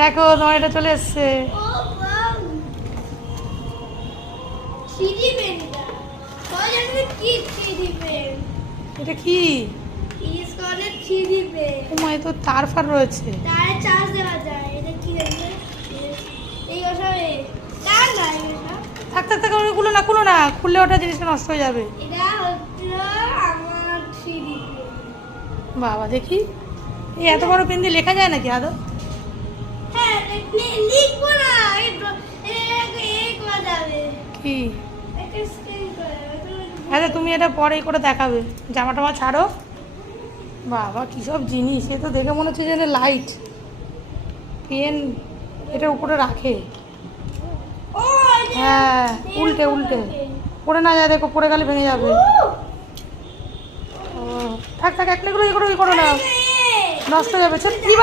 দেখো তোমার এটা চলে এসছে। এটা কি? ও মা, এ তো তার ফার রয়েছে। থাক থাক থাক, খুলো না খুলো না, খুললে ওটা জিনিসটা নষ্ট হয়ে যাবে। বাবা দেখি, এই এত বড় পেন দিয়ে লেখা যায় নাকি আদৌ? কি? হ্যাঁ, তুমি এটা পরে করে দেখাবে। জামা টামা ছাড়ো। বাবা কী সব জিনিস, এ তো দেখে মনে হচ্ছে যেন লাইট পেন এটার উপরে রাখে। হ্যাঁ, উল্টে উল্টে পড়ে না যায়, দেখো পড়ে গেলে ভেঙে যাবে। ও থাক থাক, এক করো, ই করো না, নষ্ট হয়ে যাবে। কি